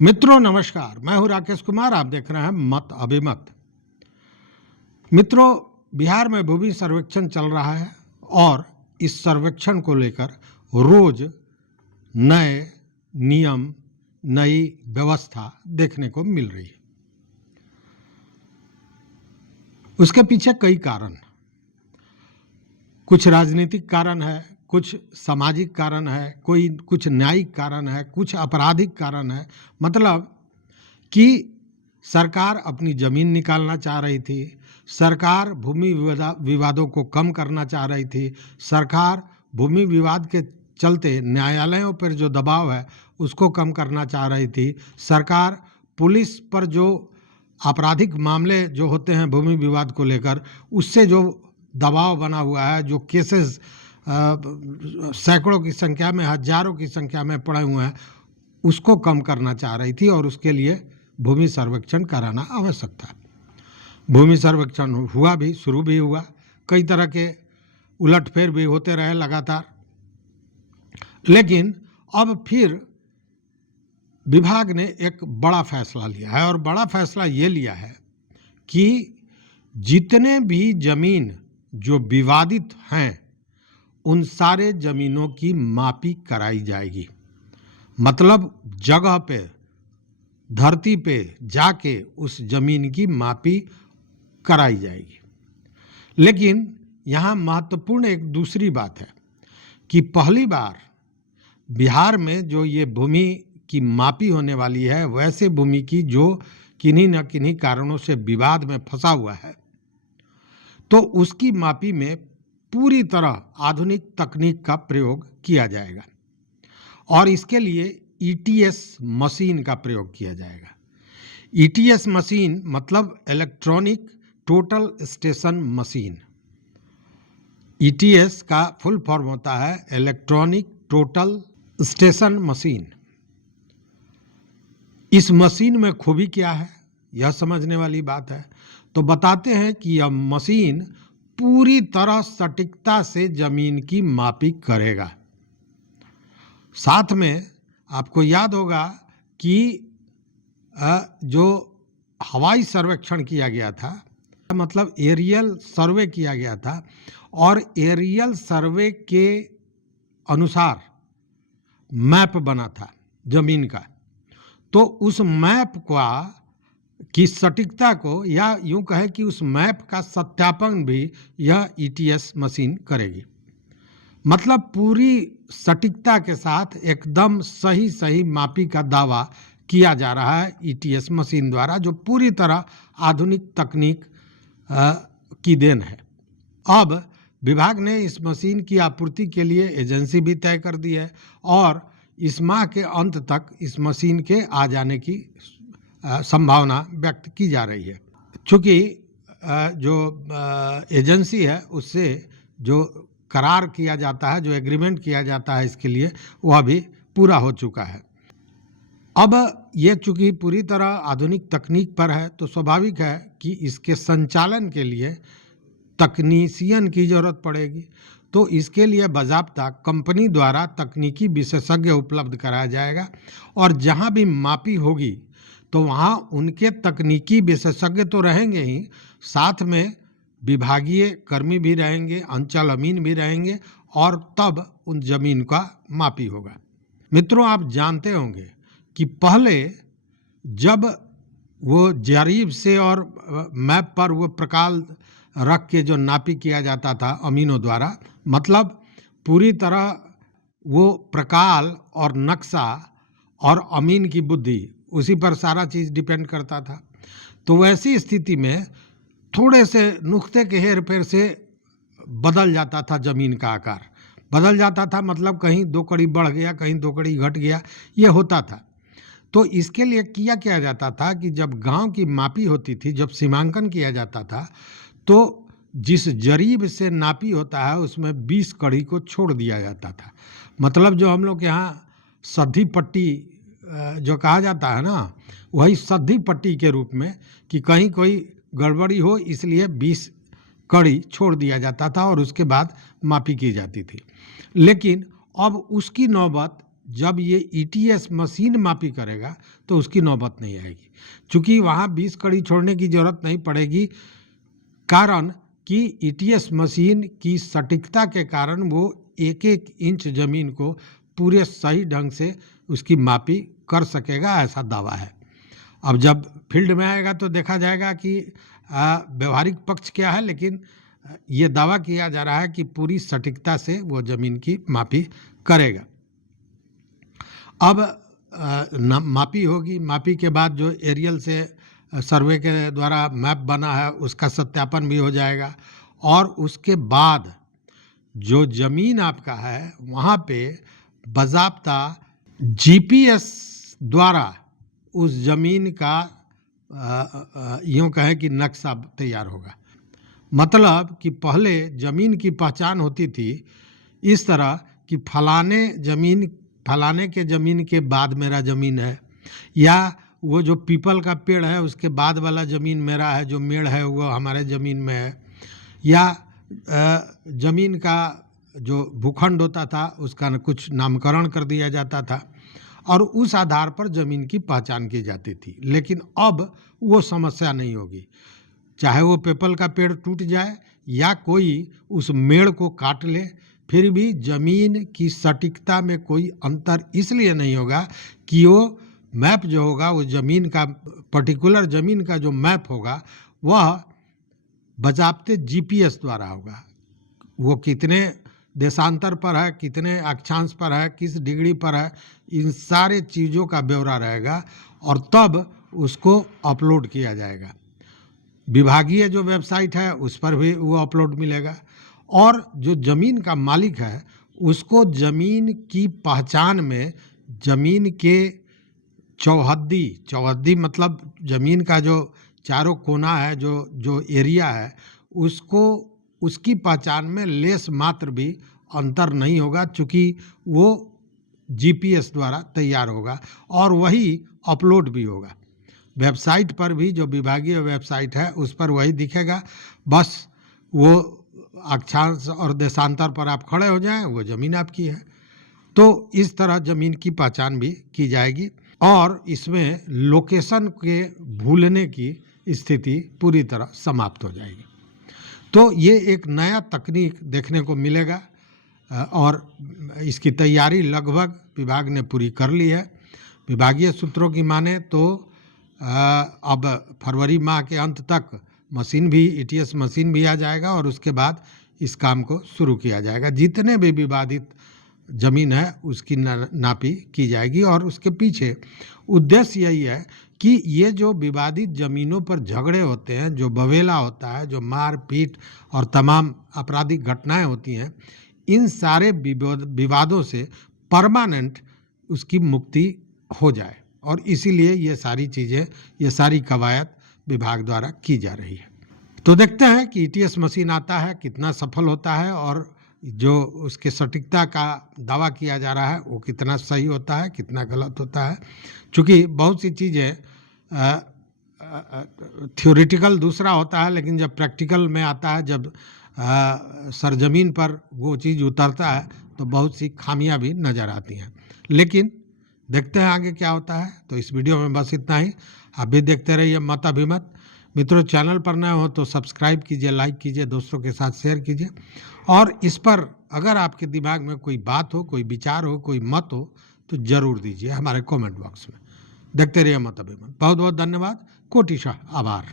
मित्रों नमस्कार, मैं हूं राकेश कुमार। आप देख रहे हैं मत अभिमत। मित्रों, बिहार में भूमि सर्वेक्षण चल रहा है और इस सर्वेक्षण को लेकर रोज नए नियम, नई व्यवस्था देखने को मिल रही है। उसके पीछे कई कारण, कुछ राजनीतिक कारण है, कुछ सामाजिक कारण है, कुछ न्यायिक कारण है, कुछ आपराधिक कारण है। मतलब कि सरकार अपनी जमीन निकालना चाह रही थी, सरकार भूमि विवादों को कम करना चाह रही थी, सरकार भूमि विवाद के चलते न्यायालयों पर जो दबाव है उसको कम करना चाह रही थी, सरकार पुलिस पर जो आपराधिक मामले जो होते हैं भूमि विवाद को लेकर उससे जो दबाव बना हुआ है, जो केसेस सैकड़ों की संख्या में, हजारों की संख्या में पड़े हुए हैं, उसको कम करना चाह रही थी और उसके लिए भूमि सर्वेक्षण कराना आवश्यक था। भूमि सर्वेक्षण हुआ भी, शुरू भी हुआ, कई तरह के उलटफेर भी होते रहे लगातार। लेकिन अब फिर विभाग ने एक बड़ा फैसला लिया है और बड़ा फैसला ये लिया है कि जितने भी जमीन जो विवादित हैं उन सारे जमीनों की मापी कराई जाएगी। मतलब जगह पे, धरती पे जाके उस जमीन की मापी कराई जाएगी। लेकिन यहाँ महत्वपूर्ण एक दूसरी बात है कि पहली बार बिहार में जो ये भूमि की मापी होने वाली है, वैसे भूमि की जो किन्हीं न किन्हीं कारणों से विवाद में फंसा हुआ है, तो उसकी मापी में पूरी तरह आधुनिक तकनीक का प्रयोग किया जाएगा और इसके लिए ईटीएस मशीन का प्रयोग किया जाएगा। ईटीएस मशीन मतलब electronic total station machine. ETS का फुल फॉर्म होता है इलेक्ट्रॉनिक टोटल स्टेशन मशीन। इस मशीन में खूबी क्या है, यह समझने वाली बात है। तो बताते हैं कि यह मशीन पूरी तरह सटीकता से जमीन की मापी करेगा। साथ में आपको याद होगा कि जो हवाई सर्वेक्षण किया गया था, मतलब एरियल सर्वे किया गया था, और एरियल सर्वे के अनुसार मैप बना था जमीन का, तो उस मैप की सटीकता को, या यूं कहें कि उस मैप का सत्यापन भी यह ईटीएस मशीन करेगी। मतलब पूरी सटीकता के साथ एकदम सही मापी का दावा किया जा रहा है ईटीएस मशीन द्वारा, जो पूरी तरह आधुनिक तकनीक की देन है। अब विभाग ने इस मशीन की आपूर्ति के लिए एजेंसी भी तय कर दी है और इस माह के अंत तक इस मशीन के आ जाने की संभावना व्यक्त की जा रही है। चूँकि जो एजेंसी है उससे जो करार किया जाता है, जो एग्रीमेंट किया जाता है इसके लिए, वह भी पूरा हो चुका है। अब ये चूँकि पूरी तरह आधुनिक तकनीक पर है तो स्वाभाविक है कि इसके संचालन के लिए तकनीशियन की ज़रूरत पड़ेगी। तो इसके लिए बाज़ाब्ता कंपनी द्वारा तकनीकी विशेषज्ञ उपलब्ध कराया जाएगा और जहाँ भी मापी होगी तो वहाँ उनके तकनीकी विशेषज्ञ तो रहेंगे ही, साथ में विभागीय कर्मी भी रहेंगे, अंचल अमीन भी रहेंगे और तब उन जमीन का मापी होगा। मित्रों, आप जानते होंगे कि पहले जब वो जरीब से और मैप पर वो प्रकाल रख के जो नापी किया जाता था अमीनों द्वारा, मतलब पूरी तरह वो प्रकाल और नक्शा और अमीन की बुद्धि, उसी पर सारा चीज़ डिपेंड करता था। तो वैसी स्थिति में थोड़े से नुक्ते के हेर फेर से बदल जाता था, जमीन का आकार बदल जाता था। मतलब कहीं 2 कड़ी बढ़ गया, कहीं 2 कड़ी घट गया, ये होता था। तो इसके लिए किया जाता था कि जब गांव की मापी होती थी, जब सीमांकन किया जाता था, तो जिस जरीब से नापी होता है उसमें 20 कड़ी को छोड़ दिया जाता था। मतलब जो हम लोग के यहाँ सद्धी पट्टी जो कहा जाता है ना, वही सद्धी पट्टी के रूप में, कि कहीं कोई गड़बड़ी हो इसलिए 20 कड़ी छोड़ दिया जाता था और उसके बाद मापी की जाती थी। लेकिन अब उसकी नौबत जब ये ईटीएस मशीन मापी करेगा तो उसकी नौबत नहीं आएगी, क्योंकि वहाँ 20 कड़ी छोड़ने की जरूरत नहीं पड़ेगी, कारण कि ईटीएस मशीन की सटीकता के कारण वो एक एक इंच जमीन को पूरे सही ढंग से उसकी मापी कर सकेगा, ऐसा दावा है। अब जब फील्ड में आएगा तो देखा जाएगा कि व्यवहारिक पक्ष क्या है, लेकिन ये दावा किया जा रहा है कि पूरी सटीकता से वो जमीन की मापी करेगा। अब मापी होगी, मापी के बाद जो एरियल से सर्वे के द्वारा मैप बना है उसका सत्यापन भी हो जाएगा, और उसके बाद जो ज़मीन आपका है वहाँ पे बाज़ाब्ता जीपीएस द्वारा उस ज़मीन का यूँ कहें कि नक्शा तैयार होगा। मतलब कि पहले ज़मीन की पहचान होती थी इस तरह कि फलाने के ज़मीन के बाद मेरा ज़मीन है, या वो जो पीपल का पेड़ है उसके बाद वाला ज़मीन मेरा है, जो मेड़ है वो हमारे ज़मीन में है, या ज़मीन का जो भूखंड होता था उसका कुछ नामकरण कर दिया जाता था और उस आधार पर ज़मीन की पहचान की जाती थी। लेकिन अब वो समस्या नहीं होगी, चाहे वो पीपल का पेड़ टूट जाए या कोई उस मेड़ को काट ले, फिर भी ज़मीन की सटीकता में कोई अंतर इसलिए नहीं होगा कि वो मैप जो होगा, वो ज़मीन का पर्टिकुलर ज़मीन का जो मैप होगा वह बजाबते जीपीएस द्वारा होगा। वो कितने देशांतर पर है, कितने अक्षांश पर है, किस डिग्री पर है, इन सारे चीज़ों का ब्यौरा रहेगा और तब उसको अपलोड किया जाएगा। विभागीय जो वेबसाइट है उस पर भी वो अपलोड मिलेगा, और जो ज़मीन का मालिक है उसको ज़मीन की पहचान में ज़मीन के चौहद्दी मतलब ज़मीन का जो चारों कोना है, जो एरिया है, उसको उसकी पहचान में लेस मात्र भी अंतर नहीं होगा, चूँकि वो जीपीएस द्वारा तैयार होगा और वही अपलोड भी होगा। वेबसाइट पर भी, जो विभागीय वेबसाइट है उस पर वही दिखेगा, बस वो अक्षांश और देशांतर पर आप खड़े हो जाएं, वो ज़मीन आपकी है। तो इस तरह ज़मीन की पहचान भी की जाएगी और इसमें लोकेशन के भूलने की स्थिति पूरी तरह समाप्त हो जाएगी। तो ये एक नया तकनीक देखने को मिलेगा और इसकी तैयारी लगभग विभाग ने पूरी कर ली है। विभागीय सूत्रों की माने तो अब फरवरी माह के अंत तक मशीन भी, ईटीएस मशीन भी आ जाएगा और उसके बाद इस काम को शुरू किया जाएगा। जितने भी विवादित ज़मीन है उसकी नापी की जाएगी और उसके पीछे उद्देश्य यही है कि ये जो विवादित ज़मीनों पर झगड़े होते हैं, जो बवेला होता है, जो मार पीट और तमाम आपराधिक घटनाएं होती हैं, इन सारे विवादों से परमानेंट उसकी मुक्ति हो जाए, और इसीलिए ये सारी चीज़ें, ये सारी कवायद विभाग द्वारा की जा रही है। तो देखते हैं कि ईटीएस मशीन आता है कितना सफल होता है और जो उसके सटीकता का दावा किया जा रहा है वो कितना सही होता है, कितना गलत होता है। चूँकि बहुत सी चीज़ें थ्योरेटिकल दूसरा होता है, लेकिन जब प्रैक्टिकल में आता है, जब सरजमीन पर वो चीज़ उतरता है तो बहुत सी खामियां भी नज़र आती हैं। लेकिन देखते हैं आगे क्या होता है। तो इस वीडियो में बस इतना ही। आप भी देखते रहिए मत अभिमत। मित्रों, चैनल पर नए हो तो सब्सक्राइब कीजिए, लाइक कीजिए, दोस्तों के साथ शेयर कीजिए, और इस पर अगर आपके दिमाग में कोई बात हो, कोई विचार हो, कोई मत हो तो ज़रूर दीजिए हमारे कमेंट बॉक्स में। देखते रहिए मत अभिमत। बहुत बहुत धन्यवाद, कोटिशः आभार।